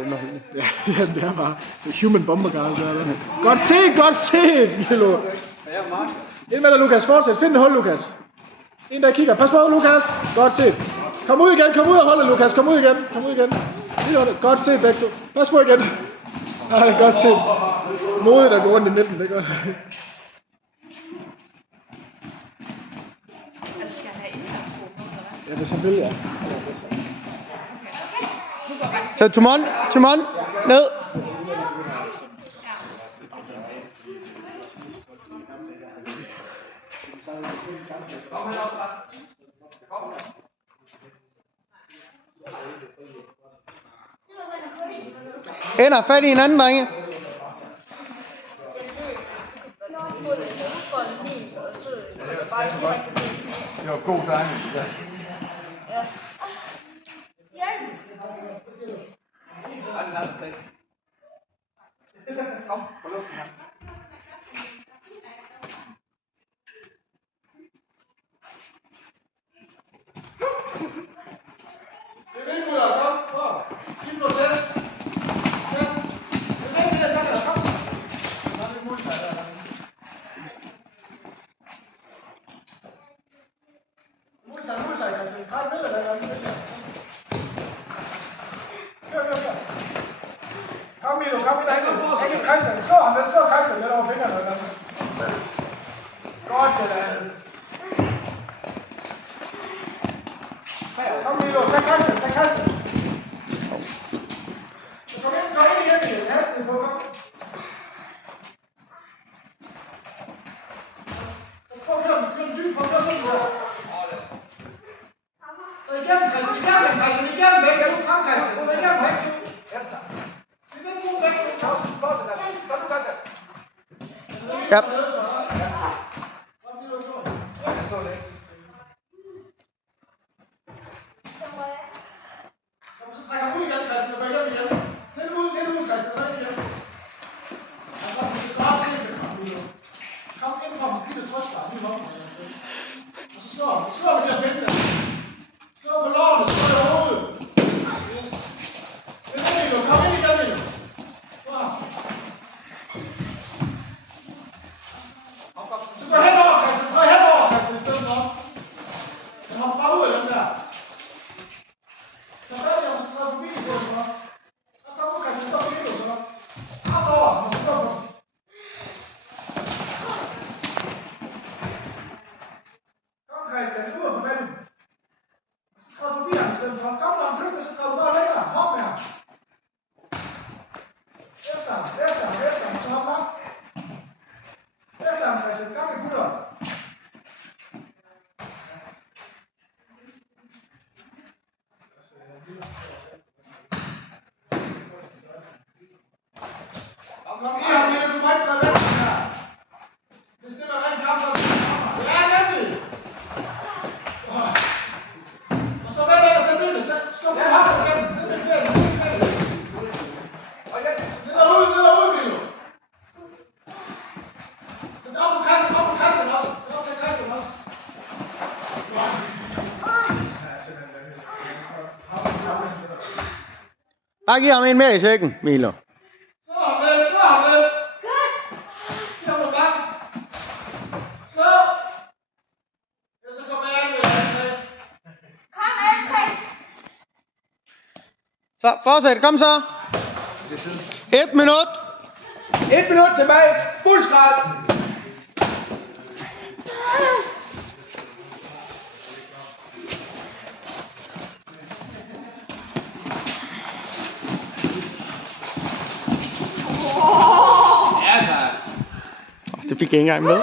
underholdende. Ja, det er bare human bomber guard. Godt set, Milo. Ind med dig, Lukas. Fortsæt. Find det hold, Lukas. En der kigger. Pas på, Lukas. Godt set. Kom ud igen. Kom ud af holdet, Lukas. Kom ud igen. Godt set, begge to. Pas på igen. Nej, godt set. Modigt at gå rundt i midten. Det er godt. Ja, det er selvfølgelig, ja. Så Timon, ned. Ender fat i en anden, drenge. Det var god timing. Kom, på luften her. Det er vildt, Ulla. Kom, prøv. Giv mig test. Det er det, jeg tager dig. Kom. Der er lidt muligt der. Mulsej, Christian. Træk billeder, der er billeder. Kør. Kom, Milo, kom ind. Ikke Christian. Slå Christian lidt over fingrene. Godt til det. Kom, Milo. Tag Christian. Kom ind igen, Milo. Haste på, kom. Så prøv at køre den dybt. Prøv at køre den dybt. Så igennem, Christian. Igennem begge to. Kom, Christian. Igennem begge to. Efter. Ja. Så trækker ud igen, Christian, og går hjem igen. Lidt ud, Christian, så ind igen. Kom ind fra mig, giv det trøstbar, lige hånden. Og så slår vi de her pinde. Slå på låret, slå i hovedet. Yes. Kom ind igen, Milo. Så gå henover, Christian, i stedet for. Jeg hopper bare ud af den der. Så færdig, og så træder forbi i stedet for. Så kom nu, Christian, stop i så. Ham over, og så stop på. Kom, Christian, ud af forvanden. Så træder forbi ham i stedet for. Kom, når han flygter, så træder du bare længere. Hop med ham. Efter ham, så hop op. Efter ham, Christian, gang i putter. Kom her, du må ikke tage væk her. Hvis det var rent kamp, så er det kommer. Ja, nemlig. Og så vend ind, og så bytte. Skub på ham igen. Så det bliver det. Ned og ud, Milo. Så op på Christian også. Bare giv ham en mere i sækken, Milo. Slå ham lidt. Giv ham en bank. Slå. Ellers så kommer jeg med Alfred. Så, fortsæt. Kom så. 1 minut. 1 minut tilbage. Fuld skrald. Det fik jeg ikke engang med.